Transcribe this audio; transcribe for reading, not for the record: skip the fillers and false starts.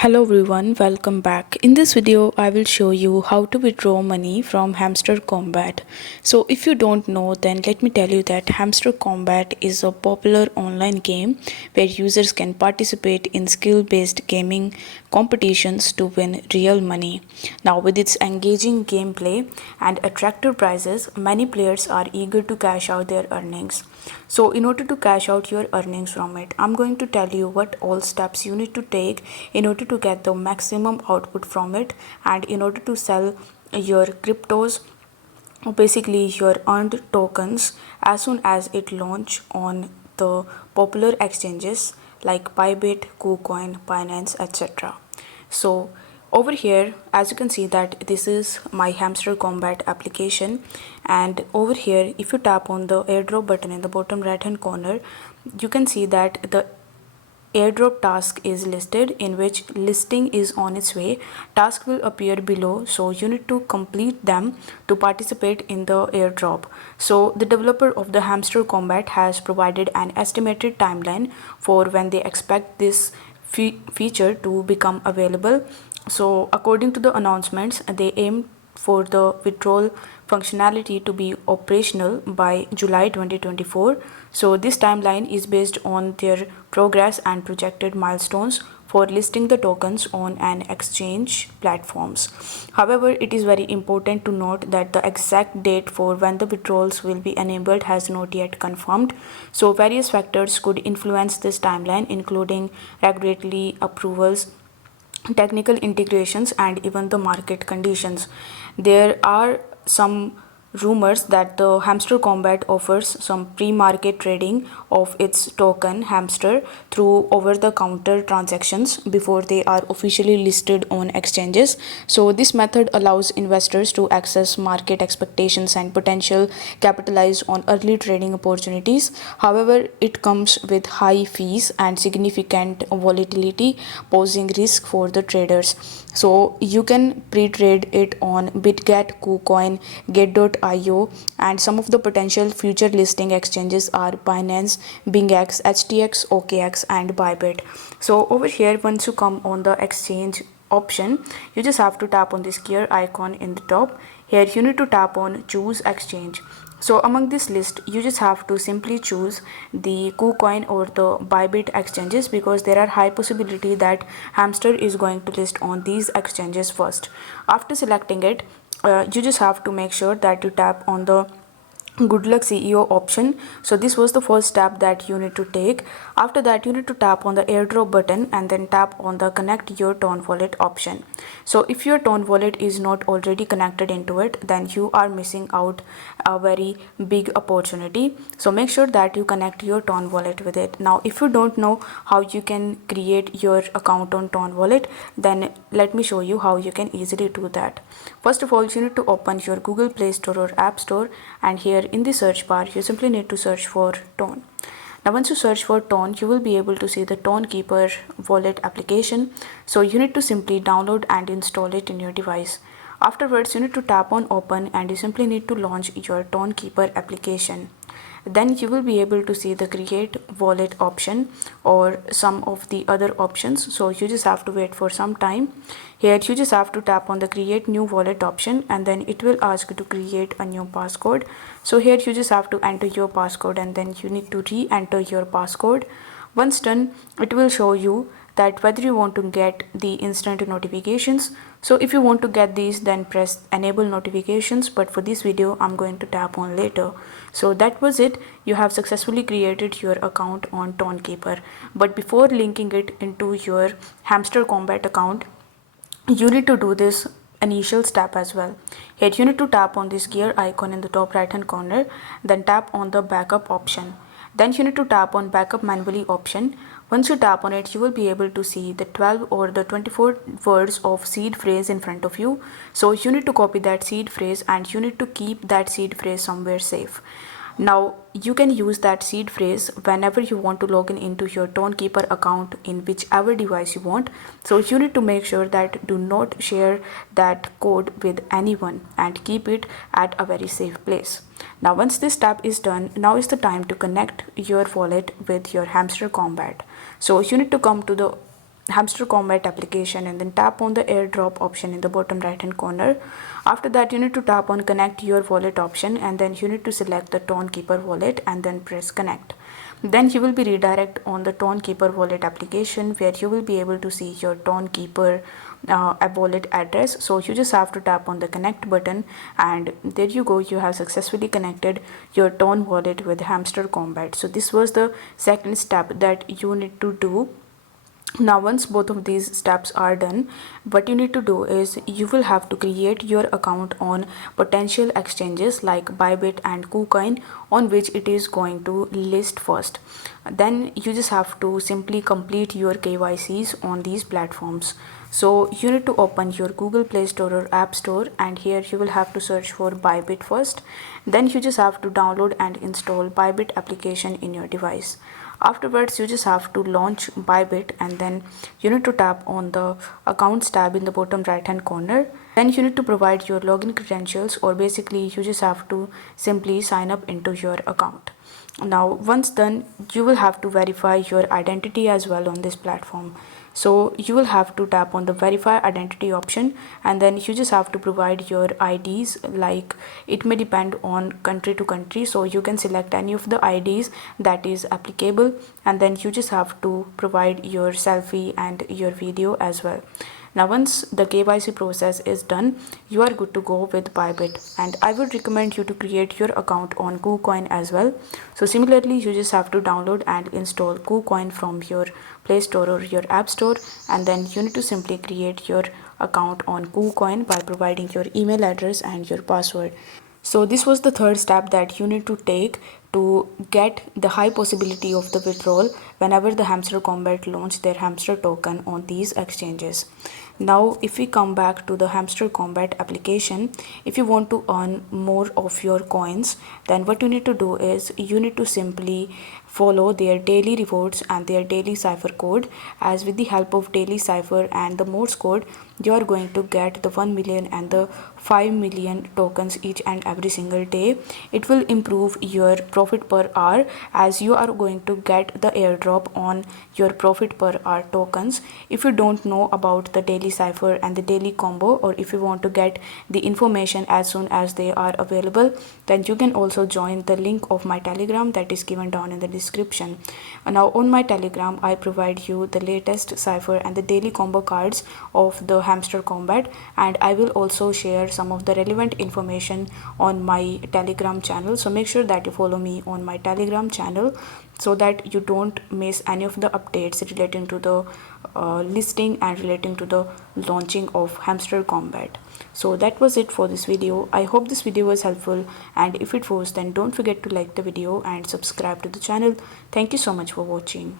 Hello everyone, welcome back. In this video, I will show you how to withdraw money from Hamster Kombat. So if you don't know, then let me tell you that Hamster Kombat is a popular online game where users can participate in skill-based gaming competitions to win real money. Now with its engaging gameplay and attractive prizes, many players are eager to cash out their earnings. So in order to cash out your earnings from it, I'm going to tell you what all steps you need to take in order to get the maximum output from it, and in order to sell your cryptos, or basically your earned tokens, as soon as it launch on the popular exchanges like Bybit, KuCoin, Binance, etc. So over here, as you can see that this is my Hamster Kombat application, and over here if you tap on the airdrop button in the bottom right hand corner, you can see that the airdrop task is listed, in which listing is on its way. Task will appear below, so you need to complete them to participate in the airdrop. So the developer of the Hamster Kombat has provided an estimated timeline for when they expect this feature to become available. So according to the announcements, they aim for the withdrawal functionality to be operational by July 2024. So this timeline is based on their progress and projected milestones for listing the tokens on an exchange platforms. However, it is very important to note that the exact date for when the withdrawals will be enabled has not yet confirmed. So various factors could influence this timeline, including regulatory approvals, technical integrations, and even the market conditions. There are some rumors that the Hamster Kombat offers some pre-market trading of its token Hamster through over-the-counter transactions before they are officially listed on exchanges. So this method allows investors to access market expectations and potential capitalize on early trading opportunities. However, it comes with high fees and significant volatility, posing risk for the traders. So you can pre-trade it on BitGet, KuCoin, Get.io, and some of the potential future listing exchanges are Binance, BingX, HTX, OKX, and Bybit. So over here, once you come on the exchange option, you just have to tap on this gear icon in the top. Here you need to tap on choose exchange. So among this list, you just have to simply choose the KuCoin or the Bybit exchanges, because there are high possibility that Hamster is going to list on these exchanges first. After selecting it, you just have to make sure that you tap on the good luck CEO option. So this was the first step that you need to take. After that, you need to tap on the airdrop button and then tap on the connect your Ton wallet option. So if your Ton wallet is not already connected into it, then you are missing out a very big opportunity. So make sure that you connect your Ton wallet with it. Now if you don't know how you can create your account on Ton wallet, then let me show you how you can easily do that. First of all, you need to open your Google Play Store or App Store, and here in the search bar you simply need to search for Ton. Now once you search for Ton, you will be able to see the Ton Keeper wallet application. So you need to simply download and install it in your device. Afterwards, you need to tap on open and you simply need to launch your Ton Keeper application. Then you will be able to see the create wallet option or some of the other options. So you just have to wait for some time. Here you just have to tap on the create new wallet option, and then it will ask you to create a new passcode. So here you just have to enter your passcode and then you need to re-enter your passcode. Once done, it will show you that whether you want to get the instant notifications. So if you want to get these, then press enable notifications, but for this video I'm going to tap on later. So that was it. You have successfully created your account on Ton Keeper. But before linking it into your Hamster Kombat account, you need to do this initial step as well. Here you need to tap on this gear icon in the top right hand corner, then tap on the backup option. Then you need to tap on backup manually option. Once you tap on it, you will be able to see the 12 or the 24 words of seed phrase in front of you. So you need to copy that seed phrase and you need to keep that seed phrase somewhere safe. Now you can use that seed phrase whenever you want to log in into your Ton Keeper account in whichever device you want. So you need to make sure that do not share that code with anyone and keep it at a very safe place. Now once this step is done, now is the time to connect your wallet with your Hamster Kombat. So you need to come to the Hamster Kombat application and then tap on the airdrop option in the bottom right hand corner. After that, you need to tap on connect your wallet option, and then you need to select the Tone Keeper wallet and then press connect. Then you will be redirect on the Tone Keeper wallet application, where you will be able to see your Tone Keeper wallet address. So you just have to tap on the connect button, and there you go, you have successfully connected your Tone wallet with Hamster Kombat. So this was the second step that you need to do. Now once both of these steps are done, what you need to do is you will have to create your account on potential exchanges like Bybit and KuCoin, on which it is going to list first. Then you just have to simply complete your KYCs on these platforms. So you need to open your Google Play Store or App Store, and here you will have to search for Bybit first. Then you just have to download and install Bybit application in your device. Afterwards, you just have to launch Bybit, and then you need to tap on the accounts tab in the bottom right hand corner. Then you need to provide your login credentials, or basically you just have to simply sign up into your account. Now once done, you will have to verify your identity as well on this platform. So you will have to tap on the verify identity option, and then you just have to provide your IDs. Like, it may depend on country to country, so you can select any of the IDs that is applicable, and then you just have to provide your selfie and your video as well. Now once the KYC process is done, you are good to go with Bybit, and I would recommend you to create your account on KuCoin as well. So similarly, you just have to download and install KuCoin from your Play Store or your App Store, and then you need to simply create your account on KuCoin by providing your email address and your password. So this was the third step that you need to take to get the high possibility of the withdrawal whenever the Hamster Kombat launch their hamster token on these exchanges. Now if we come back to the Hamster Kombat application, if you want to earn more of your coins, then what you need to do is you need to simply follow their daily rewards and their daily cipher code, as with the help of daily cipher and the Morse code, you are going to get the 1 million and the 5 million tokens each and every single day. It will improve your profit per hour, as you are going to get the airdrop on your profit per hour tokens. If you don't know about the daily cipher and the daily combo, or if you want to get the information as soon as they are available, then you can also join the link of my Telegram that is given down in the description. Now on my Telegram, I provide you the latest cipher and the daily combo cards of the Hamster Kombat, and I will also share some of the relevant information on my Telegram channel. So make sure that you follow me on my Telegram channel so that you don't miss any of the updates relating to the listing and relating to the launching of Hamster Kombat. So that was it for this video. I hope this video was helpful, and if it was, then don't forget to like the video and subscribe to the channel. Thank you so much for watching.